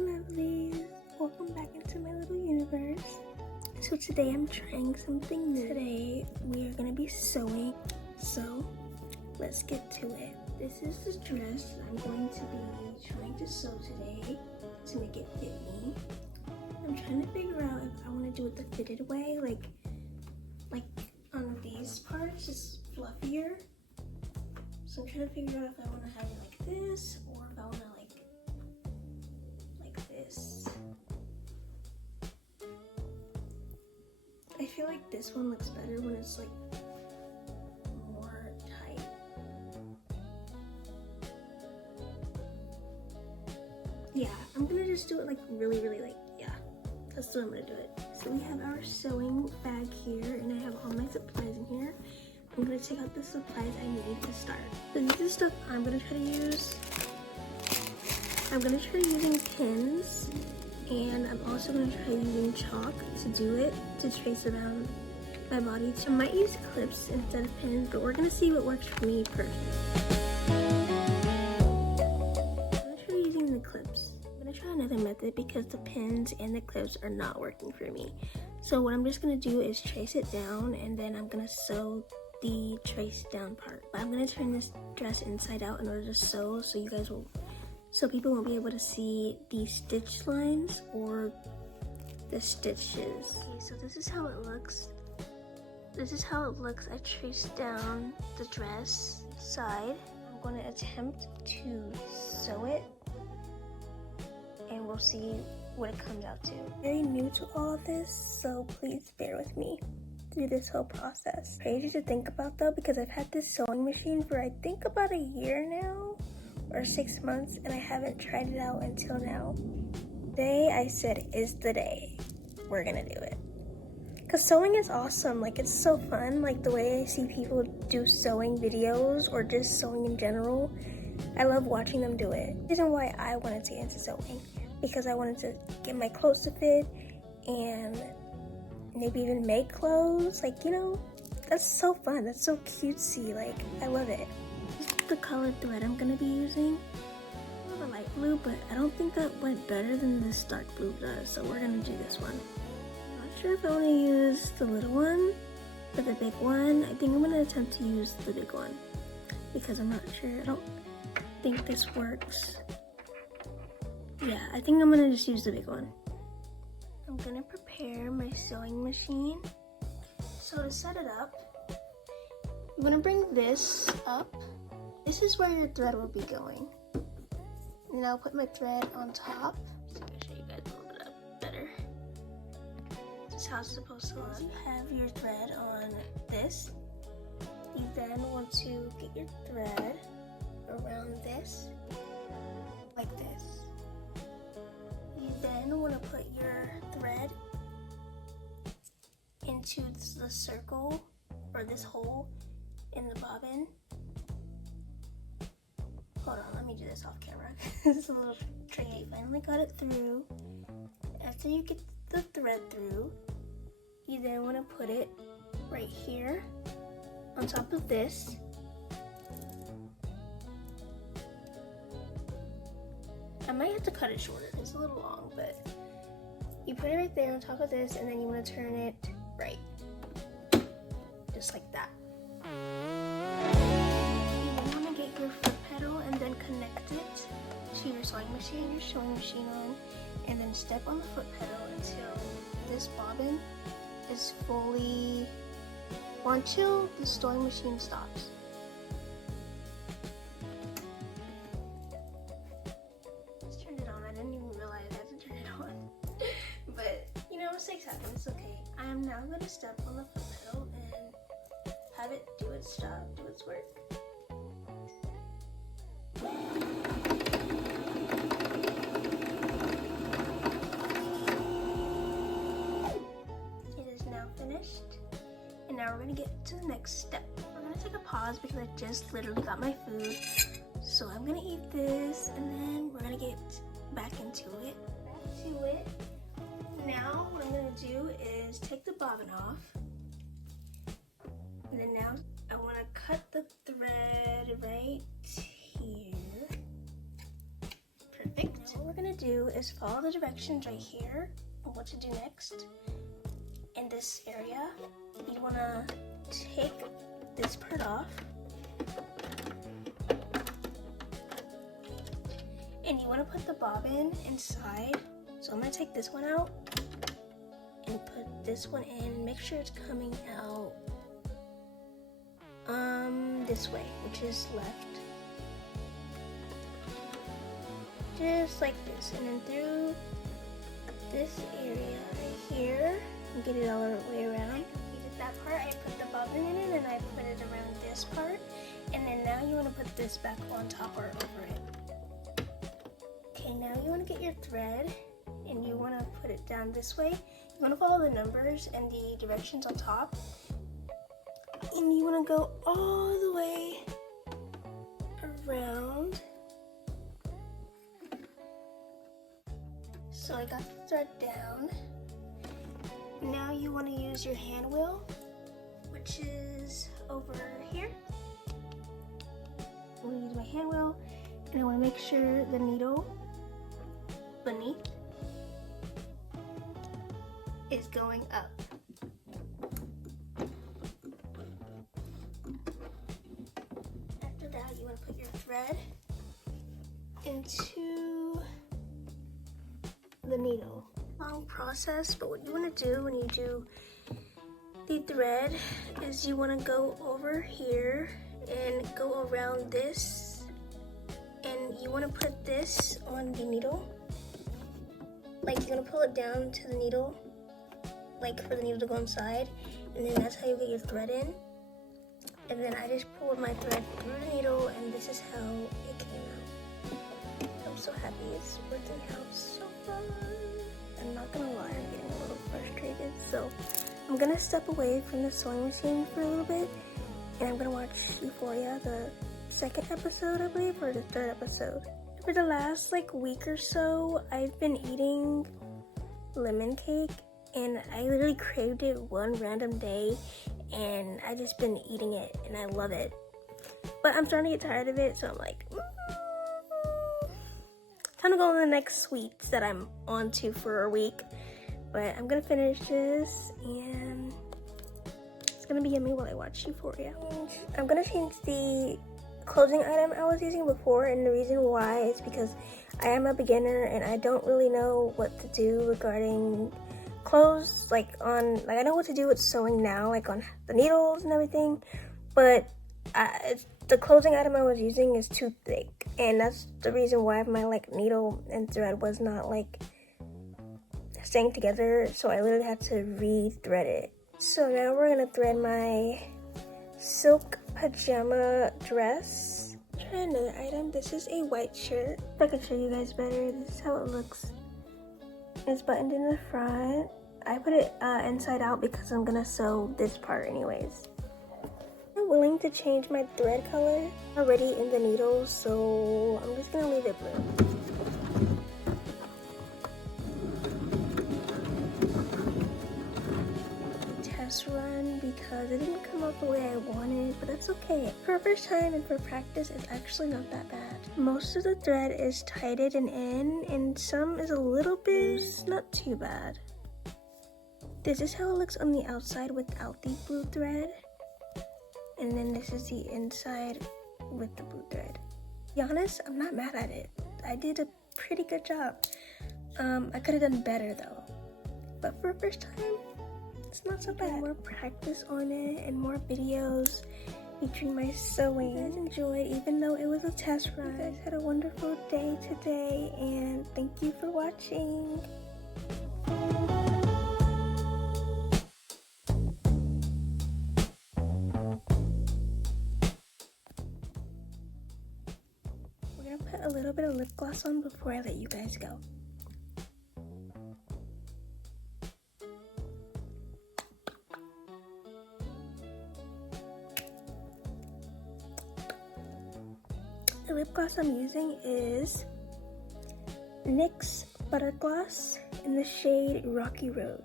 lovelies, welcome back into my little universe. So today I'm trying something new. Today we are going to be sewing, so let's get to it. This is the dress I'm going to be trying to sew today to make it fit me. I'm trying to figure out if I want to do it the fitted way, like on these parts it's fluffier. So I'm trying to figure out if I want to have it like this or if I want to like this. I feel like this one looks better when it's like more tight. Yeah, I'm gonna just do it like really like, yeah, that's the way I'm gonna do it. So we have our sewing bag here and I have all my supplies in here. I'm gonna take out the supplies I need to start. So this is stuff I'm gonna try to use. I'm gonna try using pins, and I'm also gonna try using chalk to do it, to trace around my body. So I might use clips instead of pins, but we're gonna see what works for me first. I'm gonna try using the clips. I'm gonna try another method because the pins and the clips are not working for me. So what I'm just gonna do is trace it down, and then I'm gonna sew the trace down part. But I'm gonna turn this dress inside out in order to sew, so people won't be able to see the stitch lines or the stitches. Okay, so this is how it looks. This is how it looks. I traced down the dress side. I'm going to attempt to sew it, and we'll see what it comes out to. I'm very new to all of this, so please bear with me through this whole process. Crazy to think about though, because I've had this sewing machine for I think about a year now, or 6 months, and I haven't tried it out until now. Today I said is the day we're gonna do it. Cause sewing is awesome, like it's so fun, like the way I see people do sewing videos or just sewing in general. I love watching them do it. The reason why I wanted to get into sewing, because I wanted to get my clothes to fit and maybe even make clothes, like, you know, that's so fun, that's so cutesy, like I love it. The colored thread I'm gonna be using. I have a light blue, but I don't think that went better than this dark blue does, so we're gonna do this one. I'm not sure if I want to use the little one or the big one. I think I'm gonna attempt to use the big one because I'm not sure. I don't think this works. Yeah, I think I'm gonna just use the big one. I'm gonna prepare my sewing machine. So to set it up, I'm gonna bring this up. This is where your thread will be going. And I'll put my thread on top. So I'm gonna show you guys a little bit up better. This is how it's supposed to look. You have your thread on this. You then want to get your thread around this, like this. You then want to put your thread into the circle, or this hole in the bobbin. Hold on, let me do this off camera. This is a little tricky. Finally got it through. After you get the thread through, you then want to put it right here on top of this. I might have to cut it shorter, it's a little long, but you put it right there on top of this, and then you want to turn it right. Just like that. Your foot pedal and then connect it to your sewing machine on, and then step on the foot pedal until this bobbin is fully, or until the sewing machine stops. Just turned it on. I didn't even realize I had to turn it on. But you know, mistakes happen, it's okay. I am now going to step on the foot pedal and have it do its job, do its work. It is now finished, and now we're going to get to the next step. We're going to take a pause because I just literally got my food, so I'm going to eat this, and then we're going to get back into it. Now what I'm going to do is take the bobbin off, and then now I want to cut the thread right here. Perfect. What we're gonna do is follow the directions right here on what to do next. In this area, you wanna take this part off. And you wanna put the bobbin inside. So I'm gonna take this one out and put this one in. Make sure it's coming out this way, which is left. Just like this, and then through this area right here, and get it all the way around. Completed that part. I put the bobbin in it, and I put it around this part, and then now you want to put this back on top or over it. Okay, now you want to get your thread, and you want to put it down this way. You want to follow the numbers and the directions on top, and you want to go all the way around. So I got the thread down. Now you want to use your hand wheel, which is over here. I'm going to use my hand wheel, and I want to make sure the needle beneath is going up. After that, you want to put your thread into the needle. Long process, but what you want to do when you do the thread is you want to go over here and go around this, and you want to put this on the needle. Like, you're going to pull it down to the needle, like for the needle to go inside, and then that's how you get your thread in. And then I just pulled my thread through the needle, and this is how it came out. I'm so happy it's working out so far. I'm not gonna lie, I'm getting a little frustrated, so I'm gonna step away from the sewing machine for a little bit, and I'm gonna watch Euphoria, the second episode, I believe, or the third episode. For the last week or so, I've been eating lemon cake, and I literally craved it one random day, and I just been eating it, and I love it. But I'm starting to get tired of it, so I'm like, time to go on the next sweets that I'm on to for a week. But I'm gonna finish this, and it's gonna be yummy while I watch Euphoria. I'm gonna change the clothing item I was using before, and the reason why is because I am a beginner and I don't really know what to do regarding clothes. I know what to do with sewing now, like on the needles and everything, but the clothing item I was using is too thick, and that's the reason why my needle and thread was not staying together, so I literally had to re-thread it. So now we're gonna thread my silk pajama dress. Try another item. This is a white shirt. If I can show you guys better, this is how it looks. It's buttoned in the front. I put it inside out because I'm gonna sew this part anyways. I'm willing to change my thread color already in the needle, so I'm just gonna leave it blue. Test run because it didn't come out the way I wanted, but that's okay. For a first time and for practice, it's actually not that bad. Most of the thread is tighted and in, and some is a little bit loose, not too bad. This is how it looks on the outside without the blue thread. And then this is the inside with the blue thread. To be honest, I'm not mad at it. I did a pretty good job. I could have done better though. But for a first time, it's not so bad. More practice on it and more videos featuring my sewing. You guys enjoyed, even though it was a test run. You guys had a wonderful day today, and thank you for watching. We're gonna put a little bit of lip gloss on before I let you guys go. The lip gloss I'm using is NYX Butter Gloss in the shade Rocky Road.